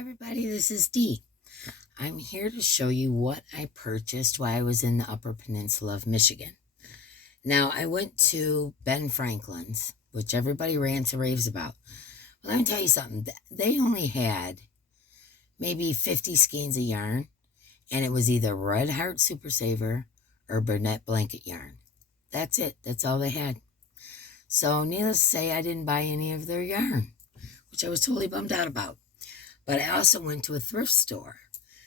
Everybody, this is Dee. I'm here to show you what I purchased while I was in the Upper Peninsula of Michigan. Now, I went to Ben Franklin's, which everybody rants and raves about. But let me tell you something. They only had maybe 50 skeins of yarn, and it was either Red Heart Super Saver or Burnett Blanket yarn. That's it. That's all they had. So, needless to say, I didn't buy any of their yarn, which I was totally bummed out about. But I also went to a thrift store.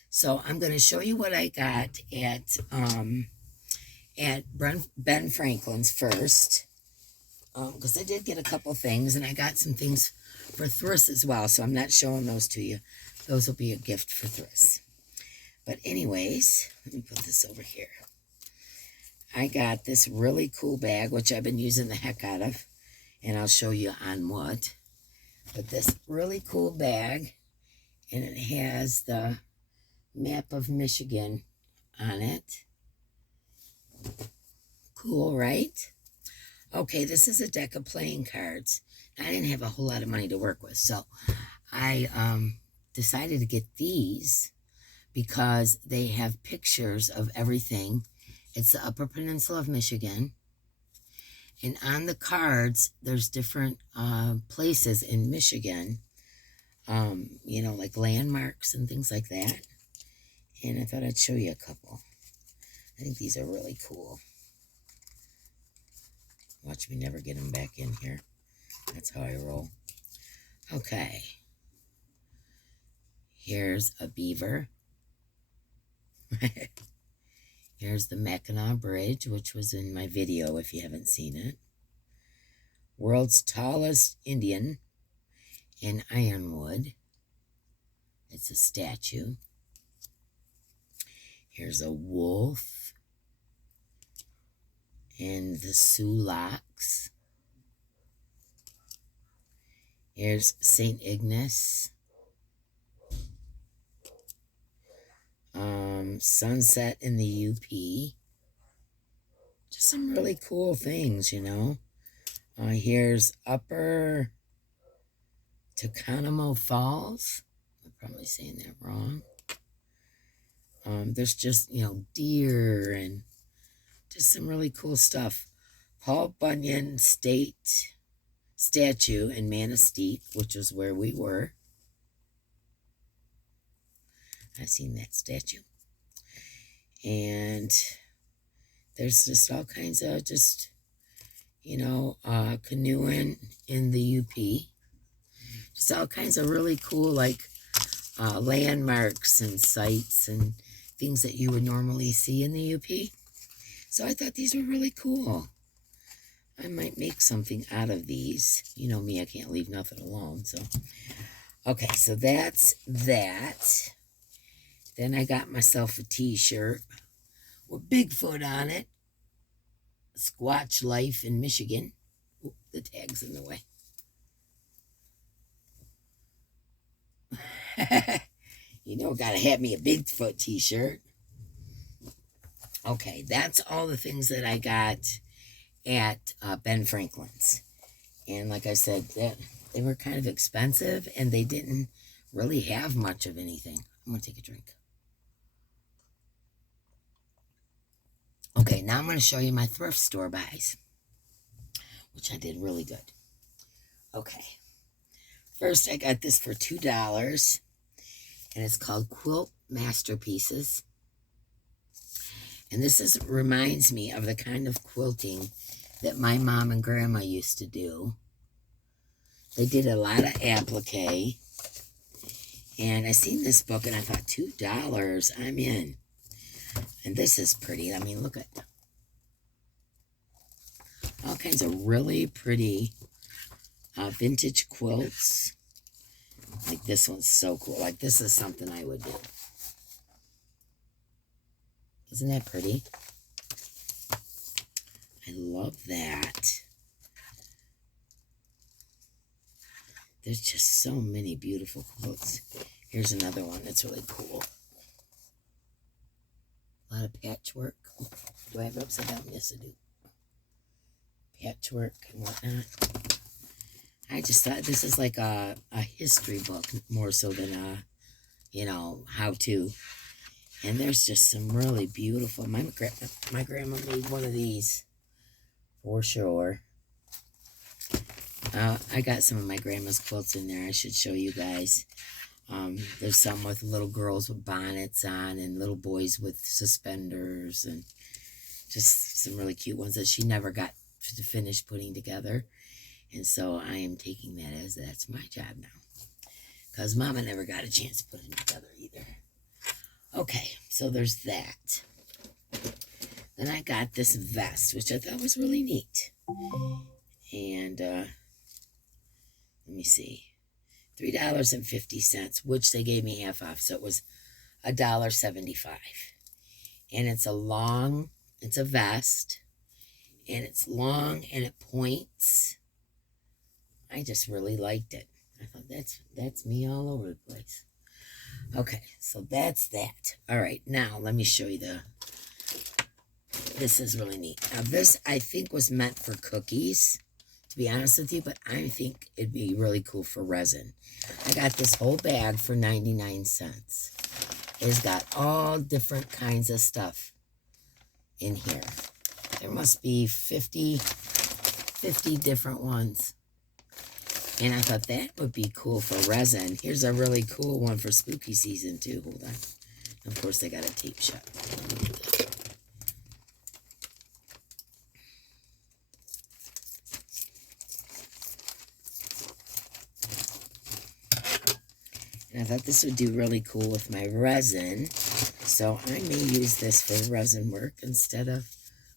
So I'm going to show you what I got at Ben Franklin's first. Because I did get a couple things, and I got some things for thrifts as well. So I'm not showing those to you. Those will be a gift for thrifts. But anyways, let me put this over here. I got this really cool bag, which I've been using the heck out of. And I'll show you on what. But this really cool bag. And it has the map of Michigan on it. Cool, right? Okay, this is a deck of playing cards. I didn't have a whole lot of money to work with, so I decided to get these because they have pictures of everything. It's the Upper Peninsula of Michigan. And on the cards, there's different places in Michigan. You know, like landmarks and things like that. And I thought I'd show you a couple. I think these are really cool. Watch me never get them back in here. That's how I roll. Okay. Here's a beaver. Here's the Mackinac Bridge, which was in my video if you haven't seen it. World's tallest Indian in ironwood. It's a statue. Here's a wolf and the Sulaks. Here's St. Ignace. Sunset in the UP. Just some really cool things, you know. Here's Upper Tacanamo Falls. I'm probably saying that wrong. There's just, you know, deer and just some really cool stuff. Paul Bunyan State Statue in Manistee, which is where we were. I've seen that statue. And there's just all kinds of just, you know, canoeing in the UP. Just all kinds of really cool, like, landmarks and sites and things that you would normally see in the UP. So I thought these were really cool. I might make something out of these. You know me, I can't leave nothing alone. So, okay, so that's that. Then I got myself a t-shirt with Bigfoot on it. Squatch Life in Michigan. Ooh, the tag's in the way. You know, gotta have me a Bigfoot t-shirt. Okay, that's all the things that I got at Ben Franklin's. And like I said, they were kind of expensive, and they didn't really have much of anything. I'm gonna take a drink. Okay, now I'm gonna show you my thrift store buys, which I did really good. Okay. First, I got this for $2, and it's called Quilt Masterpieces. And this reminds me of the kind of quilting that my mom and grandma used to do. They did a lot of applique. And I seen this book, and I thought, $2, I'm in. And this is pretty. I mean, look at all kinds of really pretty vintage quilts. Like this one's so cool. Like this is something I would do. Isn't that pretty? I love that. There's just so many beautiful quilts. Here's another one that's really cool. A lot of patchwork. Do I have it upside down? Yes, I do. Patchwork and whatnot. I just thought this is like a history book more so than a you know, how to. And there's just some really beautiful, my grandma made one of these for sure. I got some of my grandma's quilts in there. I should show you guys. There's some with little girls with bonnets on and little boys with suspenders, and just some really cute ones that she never got to finish putting together. And so I am taking that as that's my job now, because Mama never got a chance to put it together either. Okay, so there's that. Then I got this vest, which I thought was really neat. And let me see, $3.50, which they gave me half off, so it was $1.75. And it's a vest, and it's long and it points. I just really liked it. I thought that's me all over the place. Okay, so that's that. All right, now let me show you this is really neat. Now this I think was meant for cookies, to be honest with you, but I think it'd be really cool for resin. I got this whole bag for 99 cents. It's got all different kinds of stuff in here. There must be 50 different ones. And I thought that would be cool for resin. Here's a really cool one for spooky season too. Hold on. Of course they got it taped shut. And I thought this would do really cool with my resin. So I may use this for resin work instead of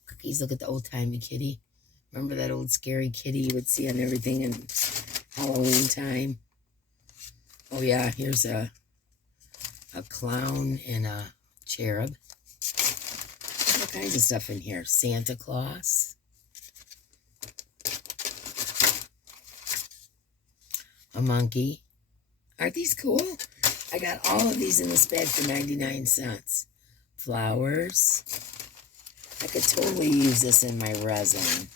cookies. Look at the old-timey kitty. Remember that old scary kitty you would see on everything in Halloween time? Oh yeah, here's a clown and a cherub. All kinds of stuff in here. Santa Claus. A monkey. Aren't these cool? I got all of these in this bag for 99 cents. Flowers. I could totally use this in my resin.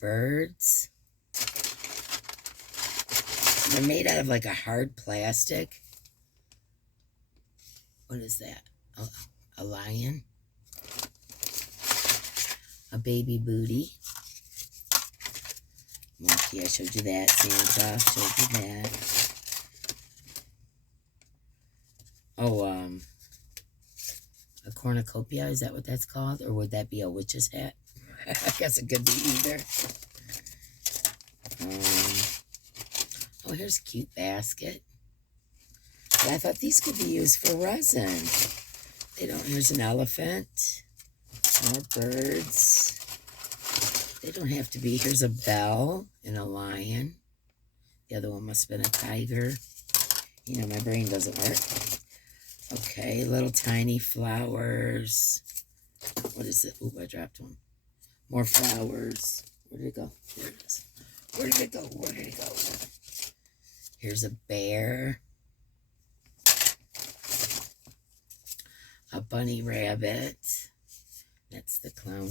Birds. They're made out of like a hard plastic. What is that? A lion. A baby booty. Monkey, I showed you that. Santa, showed you that. Oh, a cornucopia, is that what that's called? Or would that be a witch's hat? I guess it could be either. Oh, here's a cute basket. But I thought these could be used for resin. They don't, here's an elephant. More birds. They don't have to be. Here's a bell and a lion. The other one must have been a tiger. You know, my brain doesn't work. Okay, little tiny flowers. What is it? Ooh, I dropped one. More flowers. Where did it go? There it is. Where did it go? Where did it go? Here's a bear. A bunny rabbit. That's the clown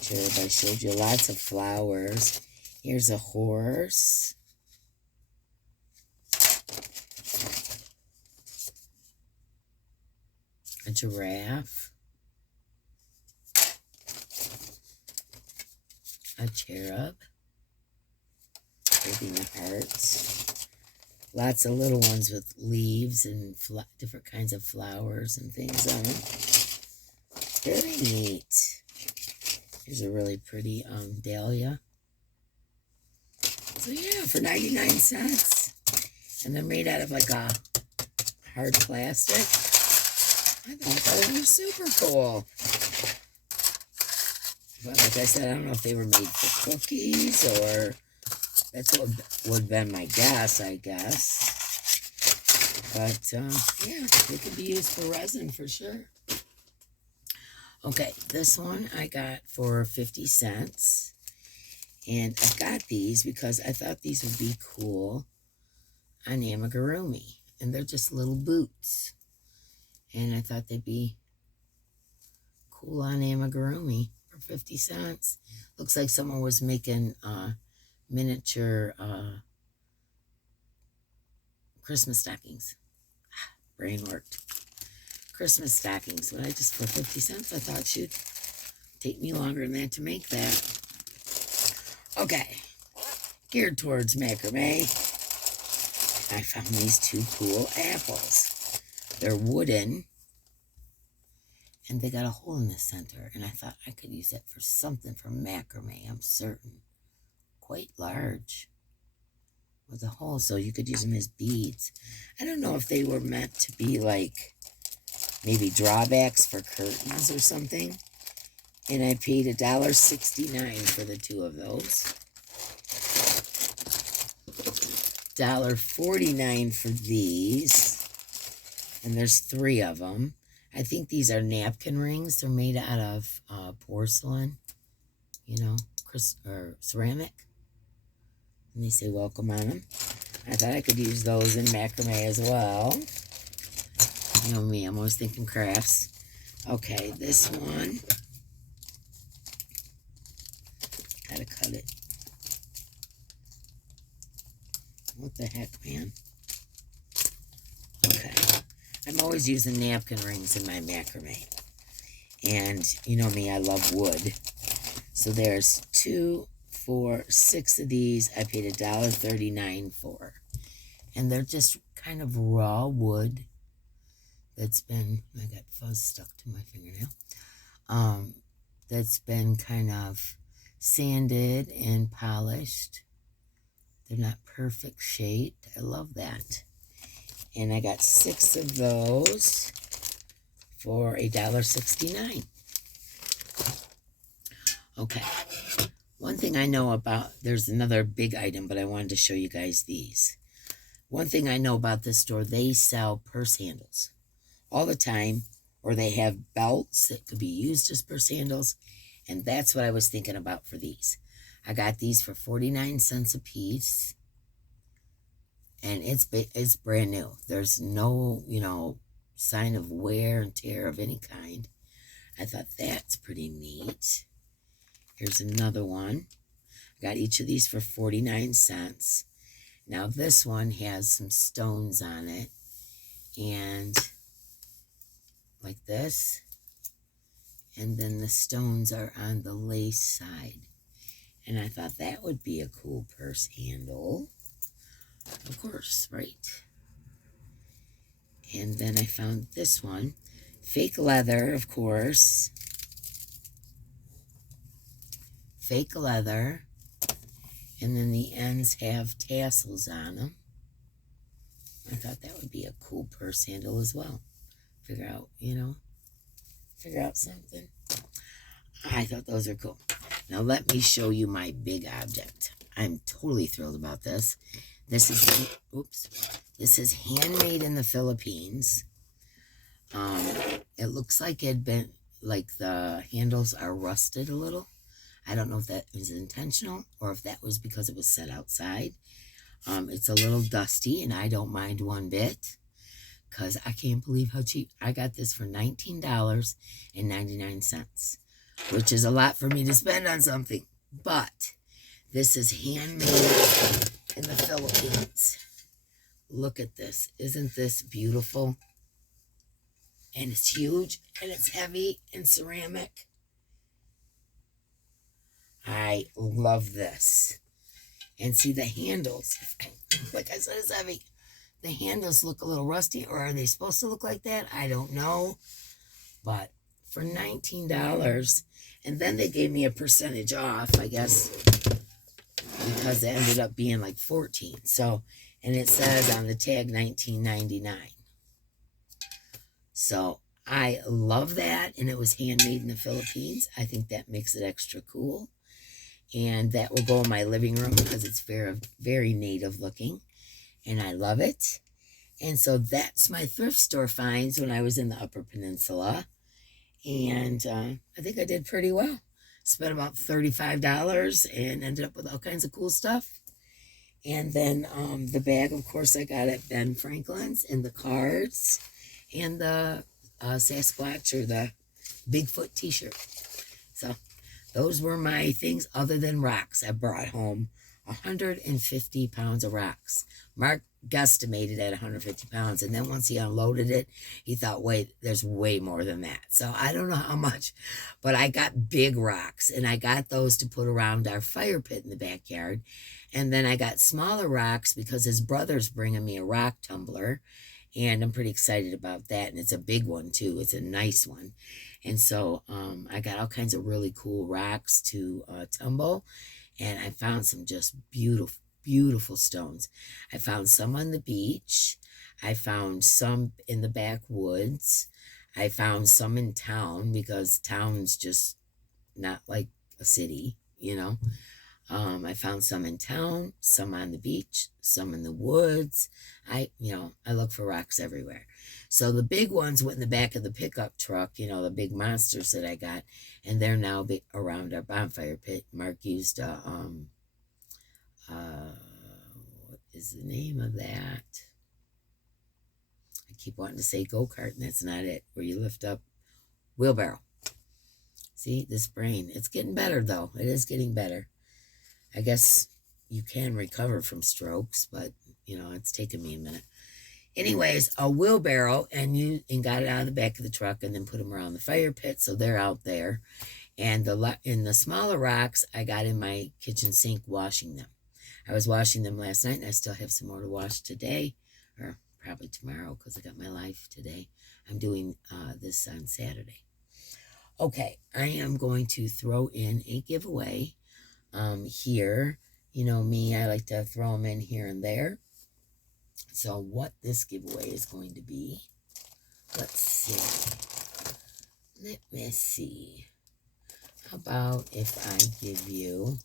cherub I showed you. Lots of flowers. Here's a horse. A giraffe. A cherub. Giving the hearts. Lots of little ones with leaves and different kinds of flowers and things on them. Very neat. Here's a really pretty dahlia. So yeah, for 99 cents. And they're made out of like a hard plastic. I thought they were super cool. But like I said, I don't know if they were made for cookies or that's what would have been my guess, I guess. But yeah, they could be used for resin for sure. Okay, this one I got for 50 cents. And I got these because I thought these would be cool on amigurumi. And they're just little boots. And I thought they'd be cool on amigurumi for 50 cents. Looks like someone was making miniature Christmas stockings. Brain worked. Christmas stockings. What I just for 50 cents? I thought should take me longer than that to make that. Okay. Geared towards macrame. I found these two cool apples. They're wooden. And they got a hole in the center. And I thought I could use that for something for macrame, I'm certain. Quite large. With a hole, so you could use them as beads. I don't know if they were meant to be like maybe drawbacks for curtains or something. And I paid $1.69 for the two of those. $1.49 for these. And there's 3 of them. I think these are napkin rings. They're made out of porcelain, you know, or ceramic. And they say welcome on them. I thought I could use those in macrame as well. You know me, I'm always thinking crafts. Okay, this one. Gotta cut it. What the heck, man? Okay. I'm always using napkin rings in my macrame. And you know me, I love wood. So there's 2, 4, 6 of these. I paid $1.39 for. And they're just kind of raw wood that's been, I got fuzz stuck to my fingernail. That's been kind of sanded and polished. They're not perfect shaped. I love that. And I got 6 of those for $1.69. Okay. One thing I know about, there's another big item, but I wanted to show you guys these. One thing I know about this store, they sell purse handles all the time, or they have belts that could be used as purse handles, and that's what I was thinking about for these. I got these for 49 cents a piece, and it's brand new. There's no, you know, sign of wear and tear of any kind. I thought that's pretty neat. Here's another one. I got each of these for 49 cents. Now this one has some stones on it, and like this, and then the stones are on the lace side. And I thought that would be a cool purse handle. Of course, right? And then I found this one. Fake leather, of course. Fake leather. And then the ends have tassels on them. I thought that would be a cool purse handle as well. Figure out, you know, figure out something. I thought those are cool. Now let me show you my big object. I'm totally thrilled about this. This is, this is handmade in the Philippines. It looks like it'd been, like the handles are rusted a little. I don't know if that was intentional or if that was because it was set outside. It's a little dusty, and I don't mind one bit because I can't believe how cheap. I got this for $19.99, which is a lot for me to spend on something. But this is handmade in the Philippines. Look at this. Isn't this beautiful? And it's huge, and it's heavy and ceramic. I love this. And see the handles. Like I said, it's heavy. The handles look a little rusty, or are they supposed to look like that? I don't know. But for $19, and then they gave me a percentage off, I guess, because it ended up being like 14. So, and it says on the tag $19.99. So I love that, and it was handmade in the Philippines. I think that makes it extra cool. And that will go in my living room because it's very, very native looking. And I love it. And so that's my thrift store finds when I was in the Upper Peninsula. And I think I did pretty well. Spent about $35 and ended up with all kinds of cool stuff. And then the bag, of course, I got at Ben Franklin's, and the cards, and the Sasquatch or the Bigfoot T-shirt. So those were my things other than rocks. I brought home 150 pounds of rocks. Mark guesstimated at 150 pounds. And then once he unloaded it, he thought, wait, there's way more than that. So I don't know how much, but I got big rocks, and I got those to put around our fire pit in the backyard. And then I got smaller rocks because his brother's bringing me a rock tumbler, and I'm pretty excited about that. And it's a big one too. It's a nice one. And so I got all kinds of really cool rocks to tumble. And I found some just beautiful, beautiful stones. I found some on the beach. I found some in the backwoods. I found some in town, because town's just not like a city, you know. I found some in town, some on the beach, some in the woods. I look for rocks everywhere. So the big ones went in the back of the pickup truck, you know, the big monsters that I got, and they're now around our bonfire pit. Mark used what is the name of that? I keep wanting to say go-kart, and that's not it, where you lift up wheelbarrow. See, this brain, it's getting better though. It is getting better. I guess you can recover from strokes, but you know, it's taken me a minute. Anyways, a wheelbarrow, and got it out of the back of the truck, and then put them around the fire pit, so they're out there. And the smaller rocks I got in my kitchen sink washing them. I was washing them last night, and I still have some more to wash today, or probably tomorrow, because I got my life today. I'm doing this on Saturday. Okay, I am going to throw in a giveaway here. You know me, I like to throw them in here and there. So what this giveaway is going to be, let's see. Let me see. How about if I give you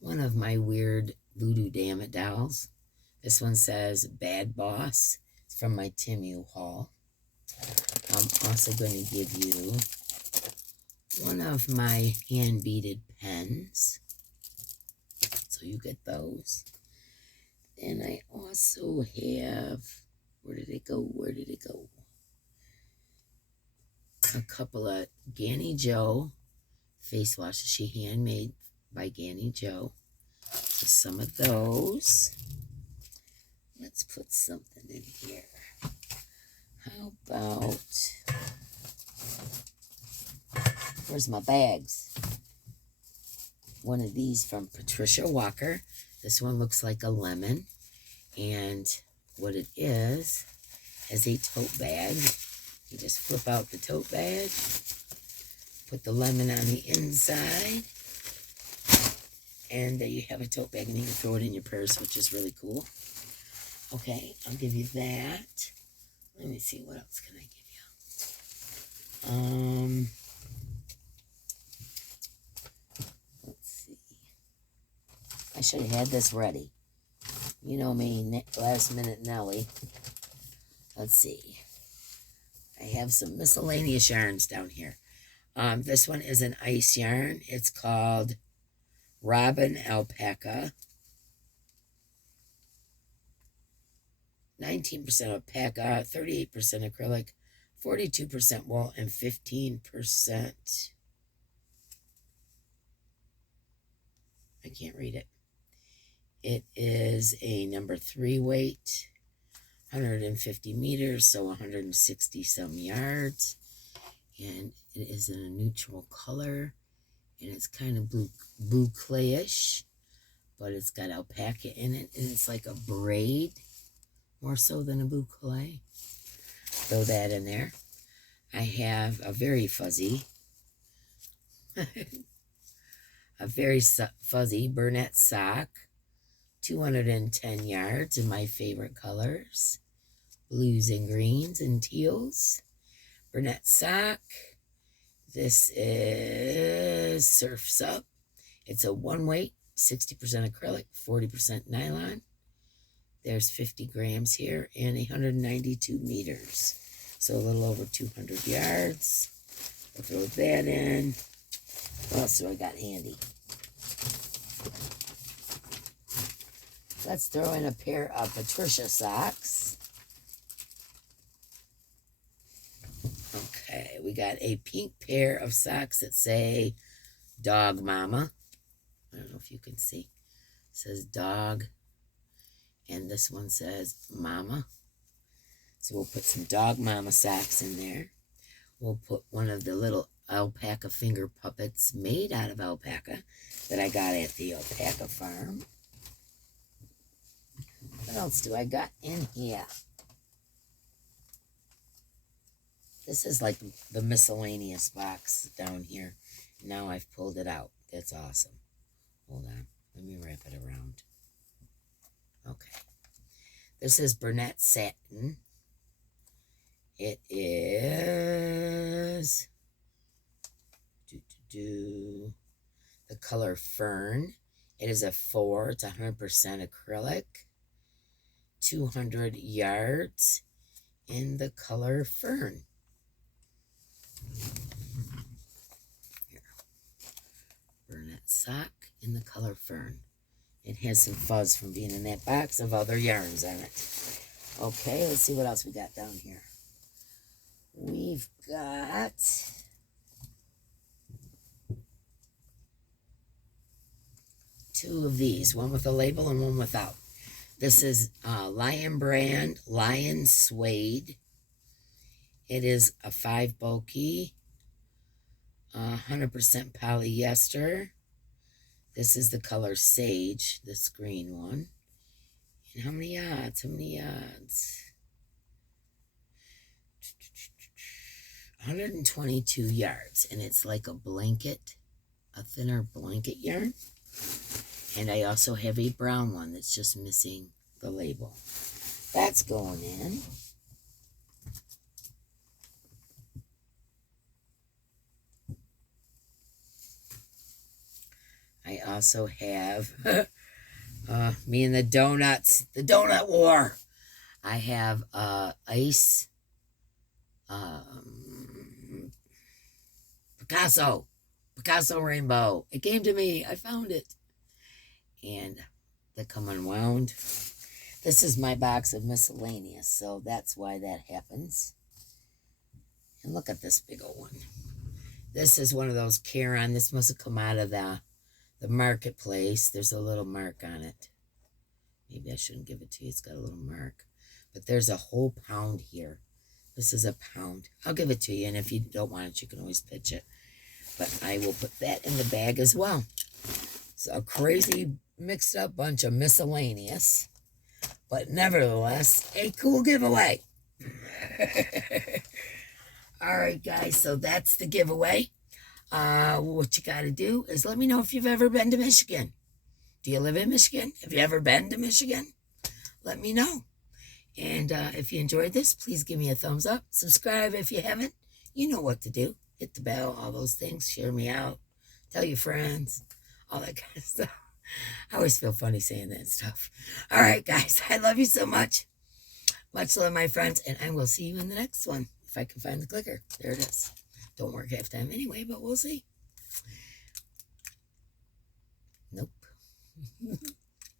one of my weird Voodoo Dammit dolls? This one says Bad Boss. It's from my Timu haul. I'm also going to give you one of my hand-beaded pens. So you get those. And I also have, where did it go? A couple of Ganny Joe face washes. She handmade by Ganny Joe. So some of those. Let's put something in here. How about, where's my bags? One of these from Patricia Walker. This one looks like a lemon. And what it is a tote bag. You just flip out the tote bag, put the lemon on the inside, and there you have a tote bag, and you can throw it in your purse, which is really cool. Okay, I'll give you that. Let me see, what else can I give you? Let's see. I should have had this ready. You know me, last minute Nelly. Let's see. I have some miscellaneous yarns down here. This one is an ice yarn. It's called Robin Alpaca. 19% alpaca, 38% acrylic, 42% wool, and 15%. I can't read it. It is a number 3 weight, 150 meters, so 160 some yards. And it is in a neutral color, and it's kind of blue clayish, but it's got alpaca in it, and it's like a braid, more so than a boucle. Throw that in there. I have a very fuzzy, fuzzy Burnett sock, 210 yards in my favorite colors, blues and greens and teals. Burnett sock. This is Surf's Up. It's a 1 weight, 60% acrylic, 40% nylon. There's 50 grams here and 192 meters. So a little over 200 yards. I'll throw that in. What else do I got handy? Let's throw in a pair of Patricia socks. Okay, we got a pink pair of socks that say Dog Mama. I don't know if you can see. It says dog. And this one says Mama. So we'll put some dog mama socks in there. We'll put one of the little alpaca finger puppets made out of alpaca that I got at the alpaca farm. What else do I got in here? This is like the miscellaneous box down here. Now I've pulled it out. That's awesome. Hold on. Let me wrap it around. Okay. This is Burnett Satin. It is the color Fern. It is a 4. It's 100% acrylic. 200 yards in the color Fern. Here. Burnett sock in the color Fern. It has some fuzz from being in that box of other yarns on it. Okay, let's see what else we got down here. We've got two of these, one with a label and one without. This is Lion brand, Lion Suede. It is a 5 bulky, 100% polyester. This is the color Sage, this green one. And how many yards? How many yards? 122 yards. And it's like a blanket, a thinner blanket yarn. And I also have a brown one that's just missing the label. That's going in. I also have me and the donuts, the donut war. I have ice, Picasso rainbow. It came to me. I found it. And they come unwound. This is my box of miscellaneous, so that's why that happens. And look at this big old one. This is one of those Caron. This must have come out of the marketplace. There's a little mark on it. Maybe I shouldn't give it to you. It's got a little mark. But there's a whole pound here. This is a pound. I'll give it to you, and if you don't want it, you can always pitch it. But I will put that in the bag as well. So a crazy mixed up bunch of miscellaneous, but nevertheless, a cool giveaway. All right, guys, so that's the giveaway. What you got to do is let me know if you've ever been to Michigan. Do you live in Michigan? Have you ever been to Michigan? Let me know. And if you enjoyed this, please give me a thumbs up. Subscribe if you haven't. You know what to do. Hit the bell, all those things. Share me out. Tell your friends. All that kind of stuff. I always feel funny saying that stuff. All right, guys. I love you so much. Much love, my friends. And I will see you in the next one. If I can find the clicker. There it is. Don't work half time anyway, but we'll see. Nope.